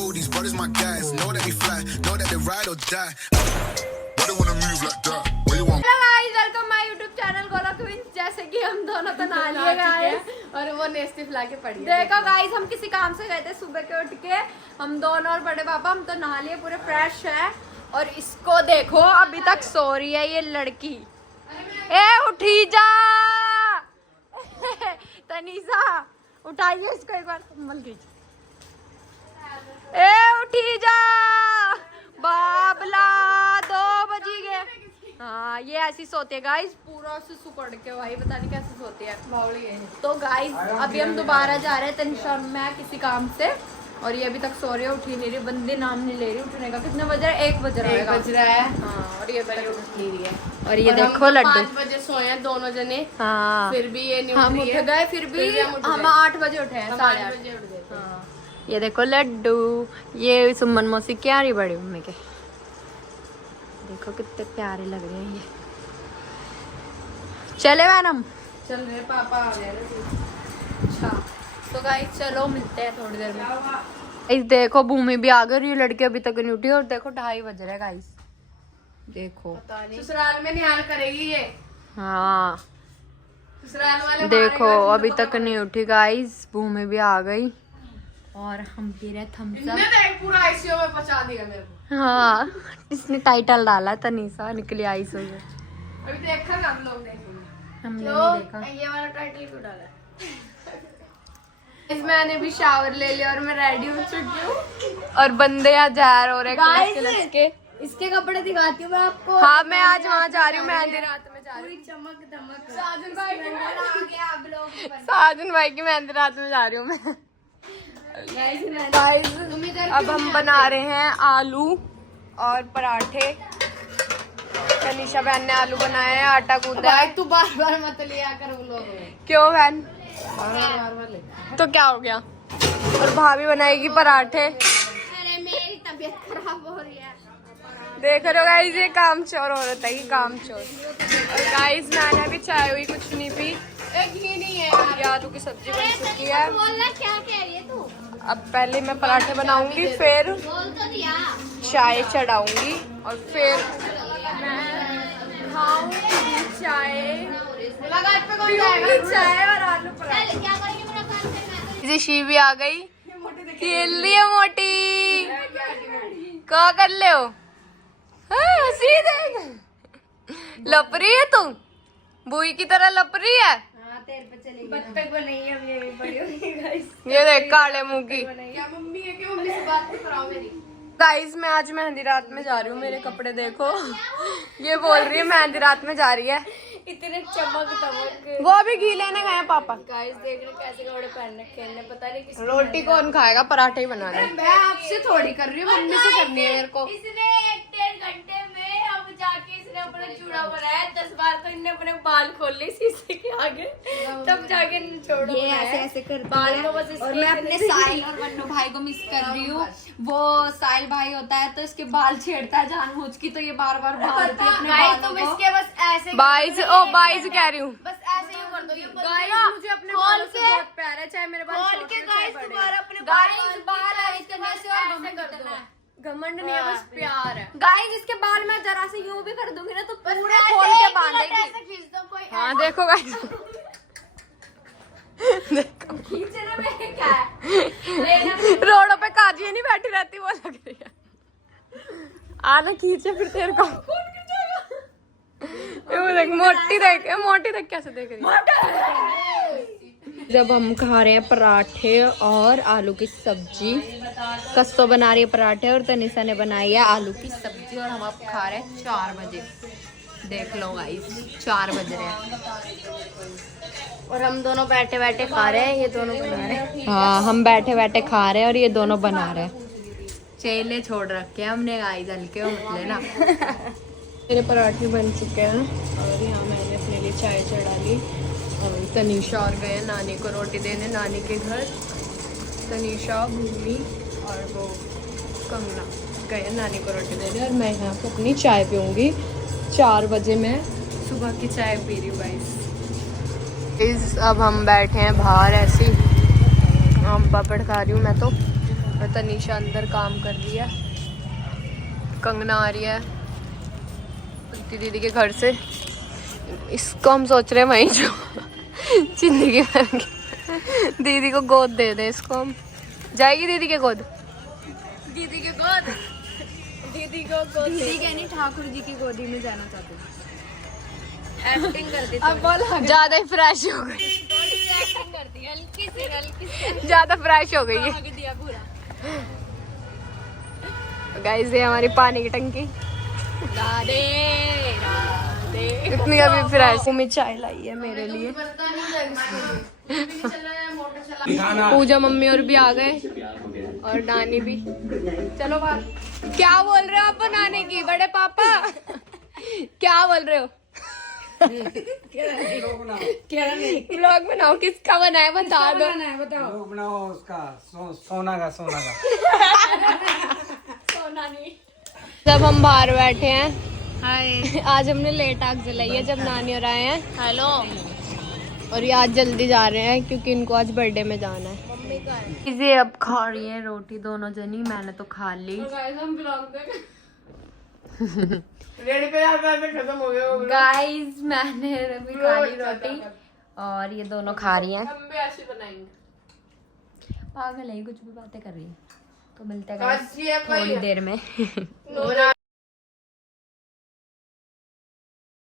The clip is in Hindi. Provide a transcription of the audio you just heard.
know these brothers my guys. Know that we fly, know that they ride or die. Why they wanna move like that? Where you want? Hello guys, welcome my YouTube channel गोला क्वींस। जैसे कि हम दोनों तो नहा लिए गाइस और वो नेस्टिफ लाके पड़ी है। देखो गाइस, हम किसी काम से गए थे सुबह के उठ के, हम दोनों और बड़े पापा, हम तो नहा लिए, पूरे फ्रेश है। और इसको देखो, अभी तक सो रही है ये लड़की। ए उठी जा तनीसा, उठाइए इसको एक बार, कम्बल खींच। ए उठी जा बाबला, 2 बज गए। हाँ, ये ऐसी सोती है गाइस, पूरा से सुकड़ के, भाई पता नहीं कैसे सोती है, बावली है। तो गाइस अभी हम दोबारा जा रहे हैं तनिषा और मैं किसी काम से, और ये अभी तक सो रही है, उठी नहीं रही, बंदे नाम नहीं ले रही उठने का। कितने बज रहा है? 1 बज रहा है। 1 बज रहा है। हाँ, और ये पहले उठ नहीं रही है। और ये देखो लड्डू, 5 बजे सोए हैं दोनों जने। हाँ फिर भी ये नहीं हम उठ रही उठ है। गए, फिर भी हम 8 बजे उठे हैं, 8:30 बजे उठ गए थे। हाँ, ये देखो लड्डू, ये सुमन मौसी क्या रही बड़ी मम्मी के, देखो कितने प्यारे लग रहे हैं ये। चले मैडम, चल रहे, पापा आ गए। अच्छा तो गाइस चलो मिलते हैं थोड़ी देर में। इस देखो भूमि भी आ गई, ये लड़की अभी तक नहीं उठी, और देखो 2:30 बज रहे हैं गाइस, देखो। ससुराल में निहाल करेगी ये। हाँ ससुराल वाले देखो मारेगा, अभी तक नहीं उठी गाइस, भूमि भी आ गई, और हम पी रहे थम्स अप। इन्हें तो एक पूरा आईसीयू में पहुंचा दिया मेरे को। हाँ, इसने टाइटल डाला तनीसा, निकली आई सो गई। अभी देखा हम लोग देखेंगे। हमने तो नहीं देखा। ये वाला टाइटल क्यों डाला है? मैंने भी शावर ले लिया और मैं रेडी हो चुकी हूँ, और बंदे यहाँ जा रहे Guys, के। इसके कपड़े दिखाती हूँ मैं आपको। हाँ, मैं आज वहाँ जा रही हूँ, मेहंदी रात में जा रही पूरी चमक दमक। साजन भाई की आ गया आप लोग। हूँ, साजन भाई की मेहंदी रात में जा रही हूँ मैं। गाइस अब हम बना रहे हैं आलू और पराठे। तनीषा बहन ने आलू बनाए हैं, आटा गूंदा है। तू बार बार मत लिया कर वो लोग। क्यों बहन? बार बार ले। तो क्या हो गया? और भाभी बनाएगी पराठे। अरे मेरी तबीयत खराब हो रही है। देख रहे हो गाइस, ये काम चोर हो रहा है, ये काम चोर। और गाइस मैंने अभी चाय हुई कुछ नहीं पी। एक घी नहीं है यार। ये आलू की सब्जी बन चुकी है। बोलना क्या कह रही है तू? अब पहले मैं पराठे बनाऊंगी, फिर बोल तो दिया। चाय चढ़ाऊंगी, और फिर मैं खाऊंगी चाय। लगा इस पे कौन जाएगा? चाय और आलू पराठे। क्या करेंगे मेरा काम करना? इसे शिवी आ गई, खेल रही है मोटी। क्या कर ले हो? हाँ, सीधे लप रही है तू, बुई की तरह लप रही है। बत्तख बनी है अब, ये भी बड़ी होगी गाइस। ये देख काले मुंह की। क्या मम्मी है? क्या मम्मी से बात कराओ मेरी। गाइस मैं आज मेहंदी रात में जा रही हूँ, मेरे कपड़े देखो। ये बोल रही है मेहंदी रात में जा रही है। इतने चमक दमक। वो अभी घी लेने गए हैं पापा। गाइस देख लो कैसे कपड़े पहन रखे हैं, पता नहीं किस। रोटी कौन खाएगा, पराठे ही बना रहे। मैं आपसे थोड़ी कर रही हूँ, मम्मी से करनी है मेरे को। इसने 1-1.5 घंटे में अब जाके इसने अपना चूड़ा बनाया। 10 बार तो इनने अपने बाल खोल लिए शीशे के आगे, तब जाके छोड़ो। ये ऐसे ऐसे कर बाल को बस और मैं अपने साहिल और वन्नू भाई को मिस कर रही हूँ। वो साहिल भाई होता है तो इसके बाल छेड़ता है जानबूझ की, तो ये बार बार भागती है अपने गाइस तुम बालों को। इसके बस ऐसे बाइज ओ बाइज कह रही हूँ। बस ऐसे ही कर दो। ये गाइस मुझे अपने खोल बालों से के- बहुत प्यार है, चाहे मेरे बाल खोल छोटे के हो, चाहे गाइस बड़े। तुम्हारा अपने गाइस बाल बाल इतने से और ऐसे घमंड कर इतना दो। है। घमंड नहीं है, बस प्यार है। गाइस इसके बाल मैं जरा से यूं भी कर दूंगी ना तो पूरे ऐसे खोल एक के ही बांधेगी। ऐसे खींच दो कोई। हाँ देखो गाइस, देखो खींचने में क्या है? रोडों पे काजिया नहीं बैठी रहती, वो लग रही है। आना खींचे फिर तेरे को। वो देख मोटी देख कैसे देख रही है। जब हम खा रहे हैं पराठे और आलू की सब्जी, कस्सो बना रही है पराठे और तनिषा ने बनाई है आलू की सब्जी, और हम अब खा रहे हैं 4 बजे। देख लो गाइस 4 बज रहे हैं और हम दोनों बैठे बैठे खा रहे हैं, ये दोनों बना रहे हैं। हाँ, हम बैठे बैठे खा रहे हैं और ये दोनों बना रहे हैं। चेले छोड़ रखे हैं हमने गाइस, हल्के हो मत लेना। मेरे पराठे बन चुके हैं और यहाँ मैंने अपने लिए चाय चढ़ा ली, और तनीषा और गए नानी को रोटी देने नानी के घर। तनीषा, भूमि और वो कंगना गए नानी को रोटी देने, और मैं यहाँ पे अपनी चाय पीऊँगी। 4 बजे मैं सुबह की चाय पी रही हूँ गाइस। अब हम बैठे हैं बाहर ऐसे ही, आम पापड़ खा रही हूँ मैं तो। और तनीषा अंदर काम कर रही है, कंगना आ रही है दीदी के घर से। इसको हम सोच रहे हैं वहीं जो जिंदगी भर की दीदी को गोद दे दे इसको हम। जाएगी दीदी के गोद? दीदी के गोद, दीदी को गोद, दीदी कहनी ठाकुर जी की गोदी में जाना चाहती हूँ। एक्टिंग करती अब बोल, ज्यादा ही फ्रेश हो गई, एक्टिंग करती है हल्की सी ज्यादा फ्रेश हो गई है। भाग दिया पूरा। गाइस ये हमारी पानी की टंकी राधे राधे। इतनी अभी फ्रेश। में चाय लाई है मेरे लिए। पूजा मम्मी और भी आ गए और नानी भी। चलो बाहर। क्या बोल रहे हो आप बनाने की बड़े पापा? क्या बोल रहे हो? ब्लॉग बनाओ। किसका बनाया बता दो। बनाओ उसका सोना का सोना नहीं। जब हम बाहर बैठे हैं, हाय आज हमने लेट आग जलाई है जब नानी और आए हैं। हेलो। और ये आज जल्दी जा रहे हैं क्योंकि इनको आज बर्थडे में जाना है। मम्मी का है। ये अब खा रही है रोटी दोनों जनी, मैंने तो खा ली। गाइस मैंने अभी खा ली रोटी और ये दोनों खा रही हैं। पागल है, कुछ भी बातें कर रही है। तो मिलते हैं थोड़ी देर में।